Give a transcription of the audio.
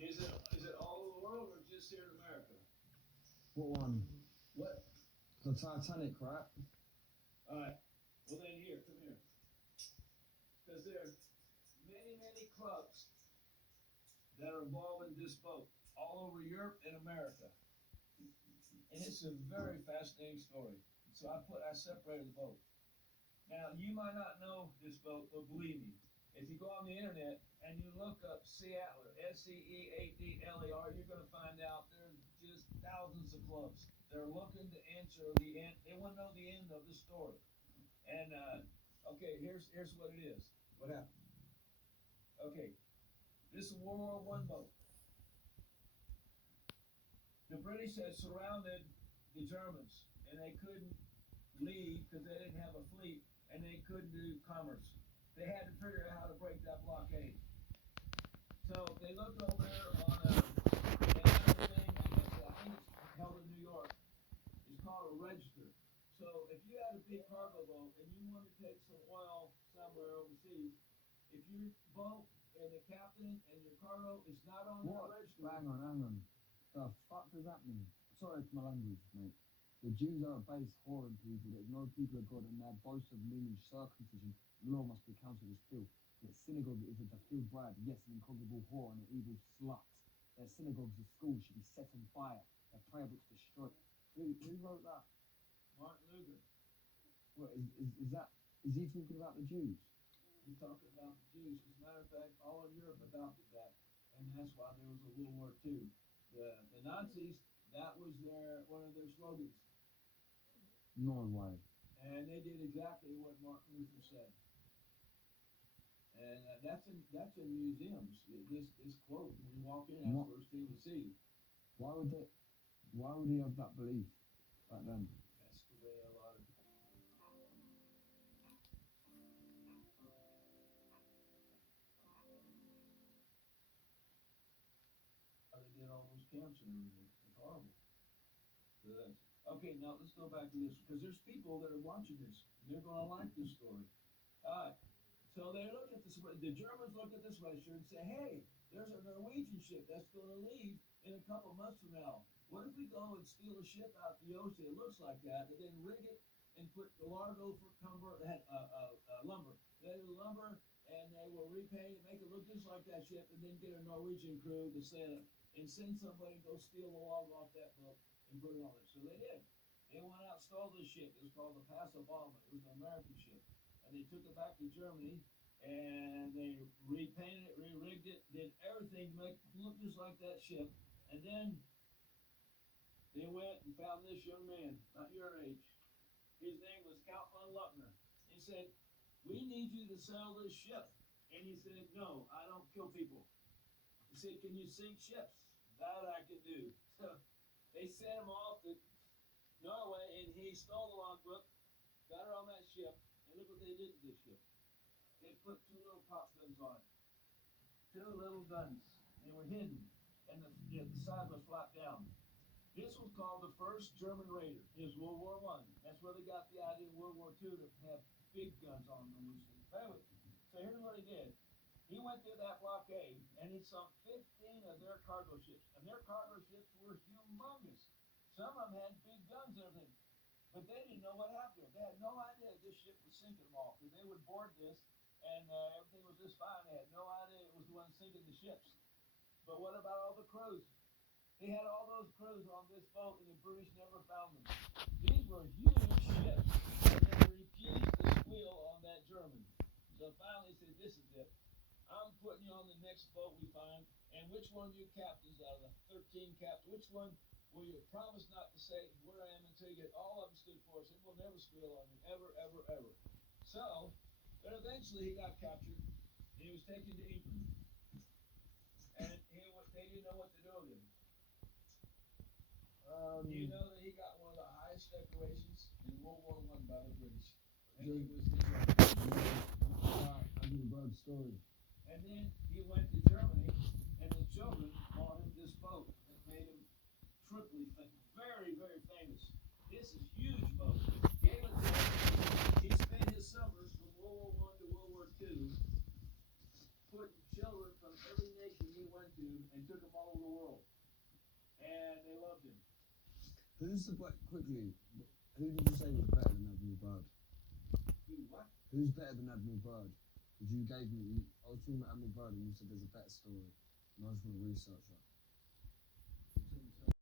Is it all over the world or just here in America? What one? What? The Titanic, right? All right. Well then, here, come here. Because there are many clubs that are involved in this boat all over Europe and America, and it's a very fascinating story. So I separated the boat. Now you might not know this boat, but believe me, if you go on the internet and you look up Seattler, SEADLER, you're going to find out there's just thousands of clubs. They're looking to answer the end. They want to know the end of the story. And okay, here's what it is. What happened? Okay, this is a World War One boat. The British had surrounded the Germans, and they couldn't leave because they didn't have a fleet, and they couldn't do commerce. They had to figure out how to break that blockade. So they looked over there on another thing, I think it's held in New York. It's called a register. So if you had a big cargo boat and you wanted to take some oil somewhere overseas, if your boat and the captain and your cargo is not on that register. Hang on. The fuck does that mean? Sorry for my language, mate. The Jews are a base whoring people that ignore people of God, and their boast of meaning circumcision law must be counted as filth. Their synagogue is a defiled bride, yes, an incomparable whore and an evil slut. Their synagogues and schools should be set on fire, their prayer books destroyed. Who wrote that? Martin Luther. What, is he talking about the Jews? He's talking about the Jews. As a matter of fact, all of Europe adopted that, and that's why there was a World War II. The Nazis, that was one of their slogans. No way. And they did exactly what Martin Luther said. And that's in museums. This quote, when you walk in, that's the first thing you see. Why would he have that belief back then? That's the way a lot of they did all those camps and everything. It's horrible. Okay, now let's go back to this, because there's people that are watching this, and they're going to like this story. All right, so they look at this, the Germans look at this register and say, hey, there's a Norwegian ship that's going to leave in a couple months from now. What if we go and steal a ship out the ocean that looks like that, and then rig it and put the largo for lumber? They do lumber, and they will repaint it, make it look just like that ship, and then get a Norwegian crew to sail it, and send somebody to go steal the log off that boat and put it on there. So they did. They went out and stole this ship. It was called the Passabalma. It was an American ship. And they took it back to Germany, and they repainted it, re-rigged it, did everything to make it look just like that ship. And then they went and found this young man, not your age. His name was Count von Luckner. He said, we need you to sail this ship. And he said, no, I don't kill people. He said, can you sink ships? That I can do. So they sent him off to Norway, and he stole the logbook, got her on that ship, and look what they did to this ship. They put two little pop guns on it. Two little guns. They were hidden, and the side was flapped down. This was called the first German raider. It was World War I. That's where they got the idea in World War II to have big guns on them. So here's what he did. He went through that blockade, and he sunk 15 of their cargo ships. And their cargo ships were humongous. Some of them had big guns and everything. But they didn't know what happened to them. They had no idea this ship was sinking them all. Because they would board this, and everything was just fine. They had no idea it was the one sinking the ships. But what about all the crews? They had all those crews on this boat, and the British never found them. These were huge ships, and they refused to squeal on that German. So finally he said, this is it. I'm putting you on the next boat we find, and which one of you captains out of the 13 captains, which one will you promise not to say where I am until you get all of them stood for us, and we'll never squeal on you, ever, ever, ever. So, but eventually he got captured, and he was taken to England, and they didn't know what to do with him. Do you know that he got one of the highest decorations in World War I by the British? And he was I do a bad story. And then he went to Germany, and the children bought him this boat that made him very, very famous. This is huge boat. Gave it to him. He spent his summers from World War I to World War II putting children from every nation he went to Who's the quickly? Who did you say was better than Admiral Byrd? What? Who's better than Admiral Byrd? Because you gave me. I was talking about Admiral Byrd, and you said there's a better story, and I just want to research that.